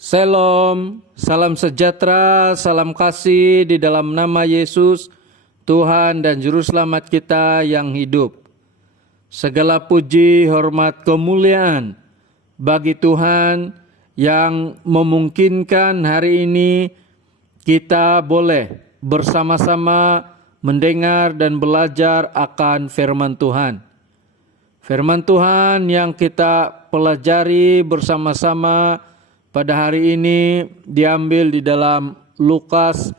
Shalom, salam sejahtera, salam kasih di dalam nama Yesus, Tuhan dan Juru Selamat kita yang hidup. Segala puji, hormat, kemuliaan bagi Tuhan yang memungkinkan hari ini kita boleh bersama-sama mendengar dan belajar akan firman Tuhan. Firman Tuhan yang kita pelajari bersama-sama pada hari ini diambil di dalam Lukas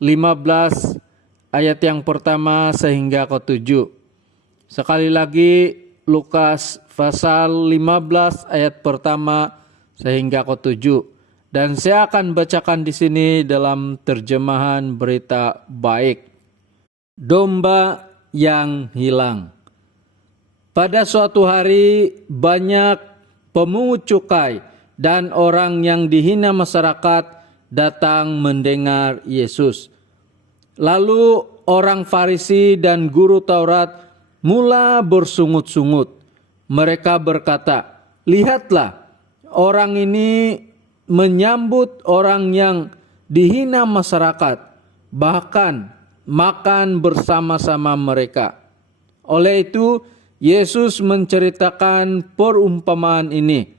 15 ayat yang pertama sehingga ke-7. Sekali lagi Lukas pasal 15 ayat pertama sehingga ke-7. Dan saya akan bacakan di sini dalam terjemahan Berita Baik. Domba yang hilang. Pada suatu hari banyak pemungut cukai dan orang yang dihina masyarakat datang mendengar Yesus. Lalu orang Farisi dan guru Taurat mula bersungut-sungut. Mereka berkata, "Lihatlah, orang ini menyambut orang yang dihina masyarakat, bahkan makan bersama-sama mereka." Oleh itu, Yesus menceritakan perumpamaan ini.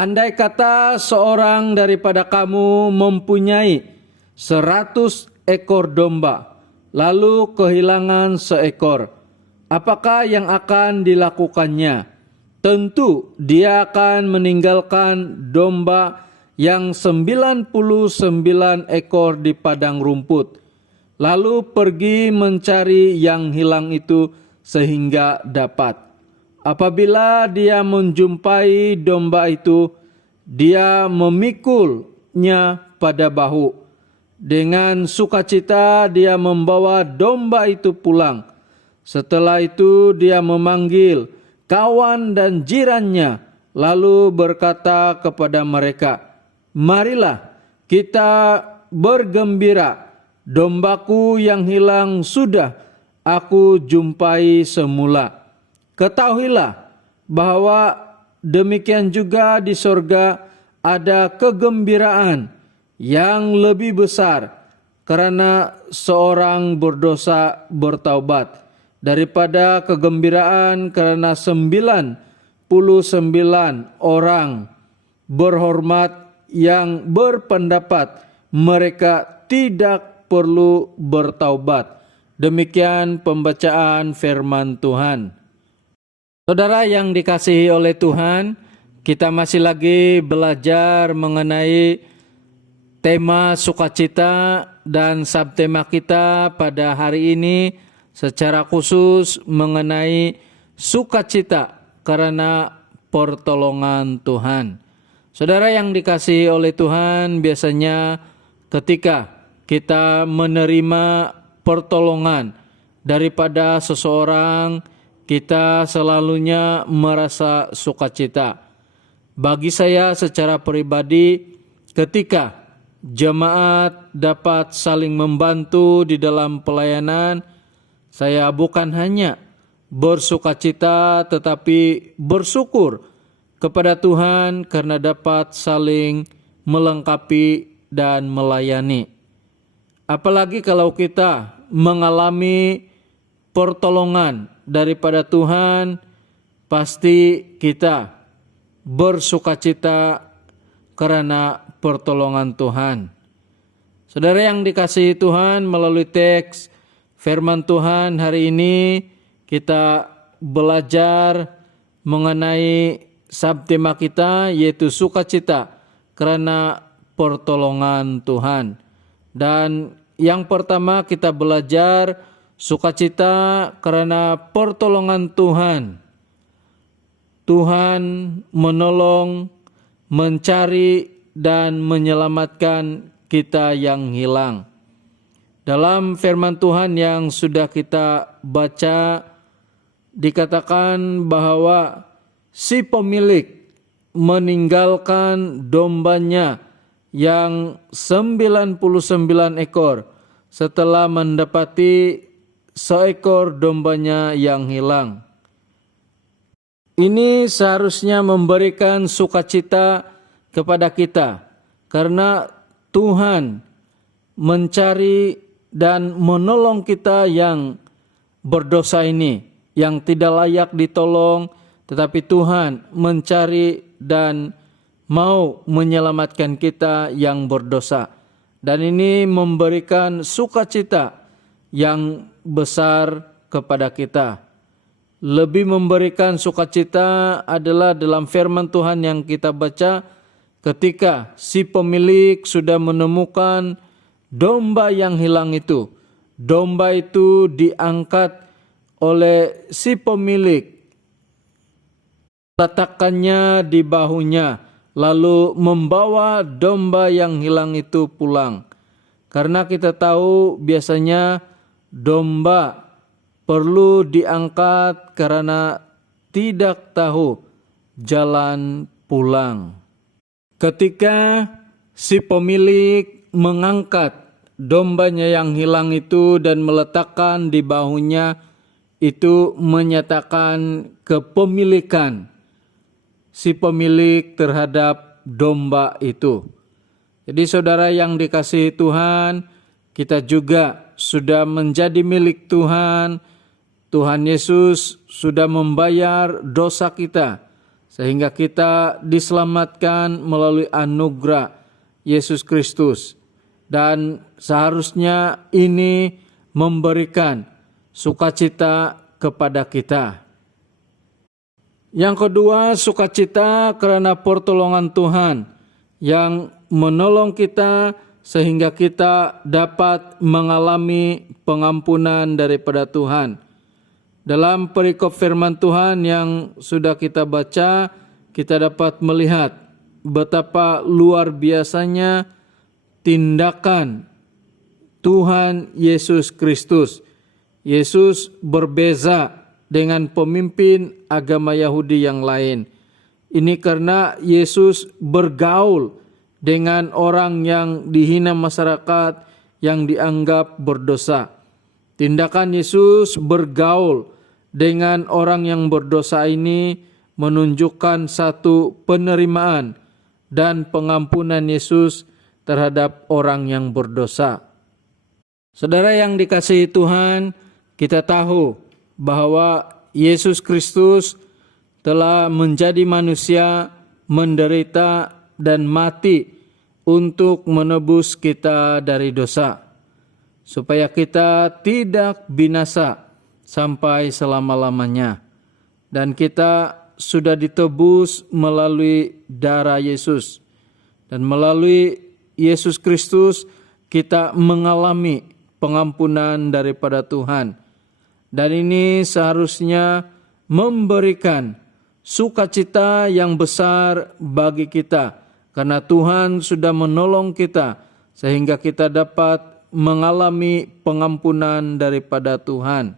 Andai kata seorang daripada kamu mempunyai 100 ekor domba, lalu kehilangan seekor, apakah yang akan dilakukannya? Tentu dia akan meninggalkan domba yang 99 ekor di padang rumput, lalu pergi mencari yang hilang itu sehingga dapat. Apabila dia menjumpai domba itu, dia memikulnya pada bahu. Dengan sukacita dia membawa domba itu pulang. Setelah itu dia memanggil kawan dan jirannya, lalu berkata kepada mereka, "Marilah kita bergembira, dombaku yang hilang sudah aku jumpai semula." Ketahuilah bahwa demikian juga di sorga ada kegembiraan yang lebih besar karena seorang berdosa bertaubat daripada kegembiraan karena 99 orang berhormat yang berpendapat mereka tidak perlu bertaubat. Demikian pembacaan firman Tuhan. Saudara yang dikasihi oleh Tuhan, kita masih lagi belajar mengenai tema sukacita dan subtema kita pada hari ini secara khusus mengenai sukacita karena pertolongan Tuhan. Saudara yang dikasihi oleh Tuhan, biasanya ketika kita menerima pertolongan daripada seseorang, kita selalunya merasa sukacita. Bagi saya secara pribadi, ketika jemaat dapat saling membantu di dalam pelayanan, saya bukan hanya bersukacita tetapi bersyukur kepada Tuhan karena dapat saling melengkapi dan melayani. Apalagi kalau kita mengalami pertolongan daripada Tuhan, pasti kita bersukacita karena pertolongan Tuhan. Saudara yang dikasihi Tuhan, melalui teks firman Tuhan hari ini kita belajar mengenai subtema kita, yaitu sukacita karena pertolongan Tuhan. Dan yang pertama kita belajar sukacita karena pertolongan Tuhan. Tuhan menolong, mencari, dan menyelamatkan kita yang hilang. Dalam firman Tuhan yang sudah kita baca, dikatakan bahwa si pemilik meninggalkan dombanya yang 99 ekor setelah mendapati seekor dombanya yang hilang. Ini seharusnya memberikan sukacita kepada kita, karena Tuhan mencari dan menolong kita yang berdosa ini, yang tidak layak ditolong, tetapi Tuhan mencari dan mau menyelamatkan kita yang berdosa. Dan ini memberikan sukacita yang besar kepada kita. Lebih memberikan sukacita adalah dalam firman Tuhan yang kita baca, ketika si pemilik sudah menemukan domba yang hilang itu. Domba itu diangkat oleh si pemilik, letakkannya di bahunya, lalu membawa domba yang hilang itu pulang. Karena kita tahu biasanya domba perlu diangkat karena tidak tahu jalan pulang. Ketika si pemilik mengangkat dombanya yang hilang itu dan meletakkan di bahunya, itu menyatakan kepemilikan si pemilik terhadap domba itu. Jadi saudara yang dikasihi Tuhan, kita juga sudah menjadi milik Tuhan. Tuhan Yesus sudah membayar dosa kita, sehingga kita diselamatkan melalui anugerah Yesus Kristus. Dan seharusnya ini memberikan sukacita kepada kita. Yang kedua, sukacita karena pertolongan Tuhan yang menolong kita sehingga kita dapat mengalami pengampunan daripada Tuhan. Dalam perikop firman Tuhan yang sudah kita baca, kita dapat melihat betapa luar biasanya tindakan Tuhan Yesus Kristus. Yesus berbeza dengan pemimpin agama Yahudi yang lain. Ini karena Yesus bergaul dengan orang yang dihina masyarakat, yang dianggap berdosa. Tindakan Yesus bergaul dengan orang yang berdosa ini menunjukkan satu penerimaan dan pengampunan Yesus terhadap orang yang berdosa. Saudara yang dikasihi Tuhan, kita tahu bahwa Yesus Kristus telah menjadi manusia, menderita dan mati untuk menebus kita dari dosa, supaya kita tidak binasa sampai selama-lamanya. Dan kita sudah ditebus melalui darah Yesus. Dan melalui Yesus Kristus kita mengalami pengampunan daripada Tuhan. Dan ini seharusnya memberikan sukacita yang besar bagi kita, karena Tuhan sudah menolong kita sehingga kita dapat mengalami pengampunan daripada Tuhan.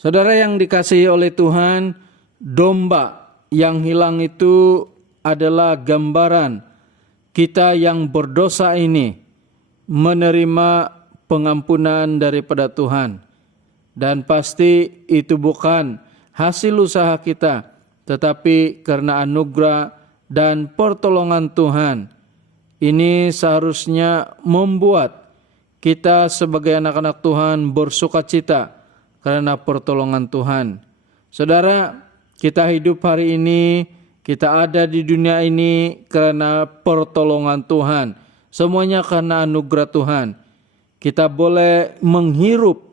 Saudara yang dikasihi oleh Tuhan, domba yang hilang itu adalah gambaran kita yang berdosa ini menerima pengampunan daripada Tuhan. Dan pasti itu bukan hasil usaha kita, tetapi karena anugerah dan pertolongan Tuhan. Ini seharusnya membuat kita sebagai anak-anak Tuhan bersukacita karena pertolongan Tuhan. Saudara, kita hidup hari ini, kita ada di dunia ini karena pertolongan Tuhan. Semuanya karena anugerah Tuhan. Kita boleh menghirup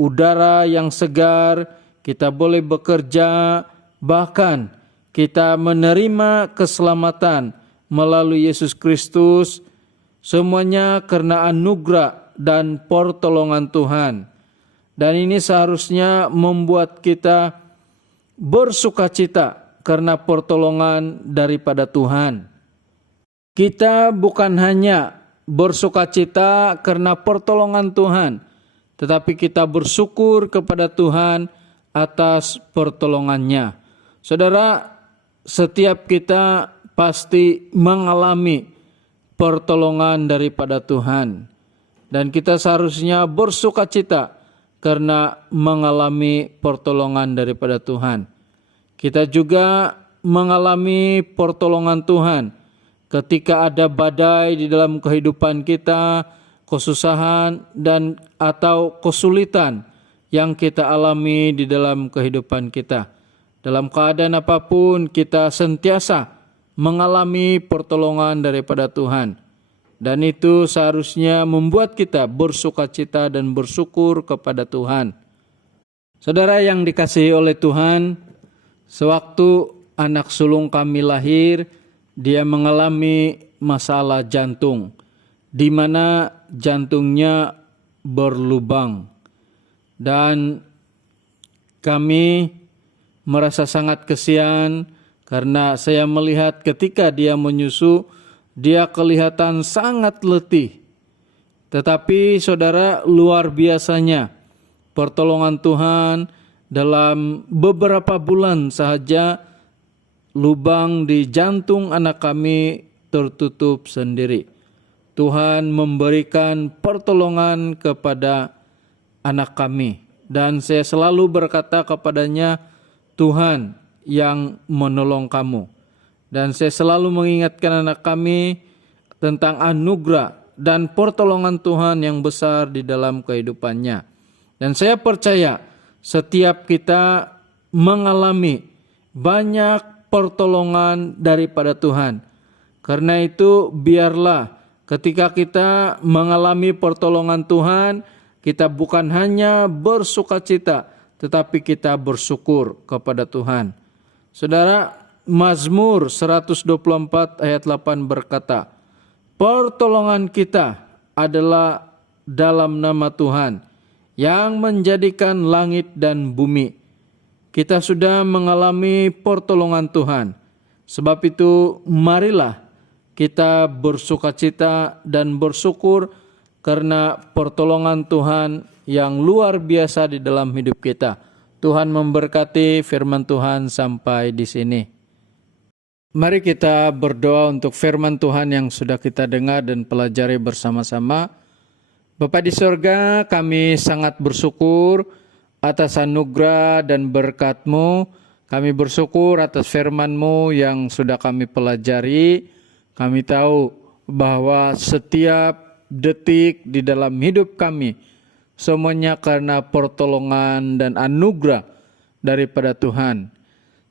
udara yang segar, kita boleh bekerja, bahkan kita menerima keselamatan melalui Yesus Kristus. Semuanya karena anugerah dan pertolongan Tuhan. Dan ini seharusnya membuat kita bersukacita karena pertolongan daripada Tuhan. Kita bukan hanya bersukacita karena pertolongan Tuhan, tetapi kita bersyukur kepada Tuhan atas pertolongannya. Saudara, setiap kita pasti mengalami pertolongan daripada Tuhan. Dan kita seharusnya bersukacita karena mengalami pertolongan daripada Tuhan. Kita juga mengalami pertolongan Tuhan ketika ada badai di dalam kehidupan kita, kesusahan dan atau kesulitan yang kita alami di dalam kehidupan kita. Dalam keadaan apapun kita sentiasa mengalami pertolongan daripada Tuhan. Dan itu seharusnya membuat kita bersukacita dan bersyukur kepada Tuhan. Saudara yang dikasihi oleh Tuhan, sewaktu anak sulung kami lahir, dia mengalami masalah jantung, di mana jantungnya berlubang. Dan kami merasa sangat kasihan karena saya melihat ketika dia menyusu, dia kelihatan sangat letih. Tetapi saudara, luar biasanya pertolongan Tuhan, dalam beberapa bulan sahaja lubang di jantung anak kami tertutup sendiri. Tuhan memberikan pertolongan kepada anak kami. Dan saya selalu berkata kepadanya, Tuhan yang menolong kamu. Dan saya selalu mengingatkan anak kami tentang anugerah dan pertolongan Tuhan yang besar di dalam kehidupannya. Dan saya percaya setiap kita mengalami banyak pertolongan daripada Tuhan. Karena itu biarlah ketika kita mengalami pertolongan Tuhan, kita bukan hanya bersukacita, tetapi kita bersyukur kepada Tuhan. Saudara, Mazmur 124 ayat 8 berkata, pertolongan kita adalah dalam nama Tuhan yang menjadikan langit dan bumi. Kita sudah mengalami pertolongan Tuhan. Sebab itu marilah kita bersukacita dan bersyukur karena pertolongan Tuhan yang luar biasa di dalam hidup kita. Tuhan memberkati firman Tuhan sampai di sini. Mari kita berdoa untuk firman Tuhan yang sudah kita dengar dan pelajari bersama-sama. Bapa di sorga, kami sangat bersyukur atas anugerah dan berkat-Mu. Kami bersyukur atas firman-Mu yang sudah kami pelajari. Kami tahu bahwa setiap detik di dalam hidup kami semuanya karena pertolongan dan anugerah daripada Tuhan.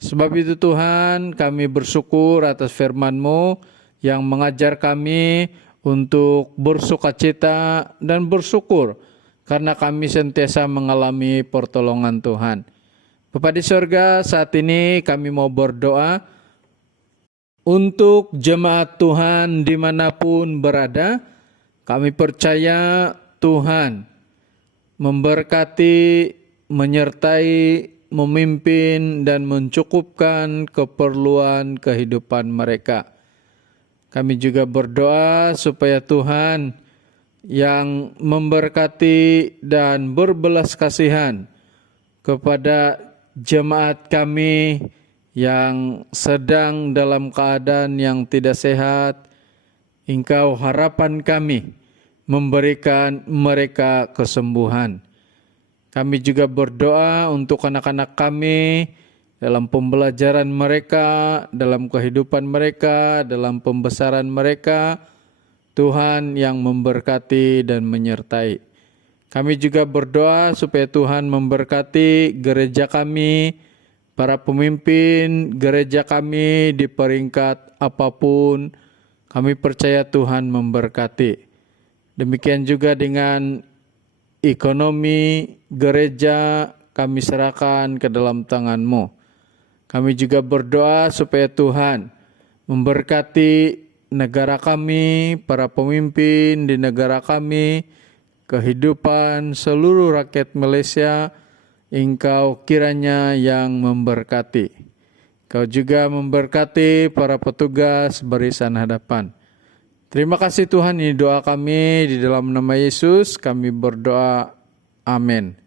Sebab itu Tuhan, kami bersyukur atas firman-Mu yang mengajar kami untuk bersukacita dan bersyukur karena kami sentiasa mengalami pertolongan Tuhan. Bapa di sorga, saat ini kami mau berdoa untuk jemaat Tuhan dimanapun berada. Kami percaya Tuhan memberkati, menyertai, memimpin dan mencukupkan keperluan kehidupan mereka. Kami juga berdoa supaya Tuhan yang memberkati dan berbelas kasihan kepada jemaat kami yang sedang dalam keadaan yang tidak sehat. Engkau harapan kami memberikan mereka kesembuhan. Kami juga berdoa untuk anak-anak kami dalam pembelajaran mereka, dalam kehidupan mereka, dalam pembesaran mereka. Tuhan yang memberkati dan menyertai. Kami juga berdoa supaya Tuhan memberkati gereja kami, para pemimpin gereja kami di peringkat apapun. Kami percaya Tuhan memberkati. Demikian juga dengan ekonomi gereja kami serahkan ke dalam tangan-Mu. Kami juga berdoa supaya Tuhan memberkati negara kami, para pemimpin di negara kami, kehidupan seluruh rakyat Malaysia. Engkau kiranya yang memberkati. Kau juga memberkati para petugas barisan hadapan. Terima kasih Tuhan, ini doa kami di dalam nama Yesus kami berdoa. Amin.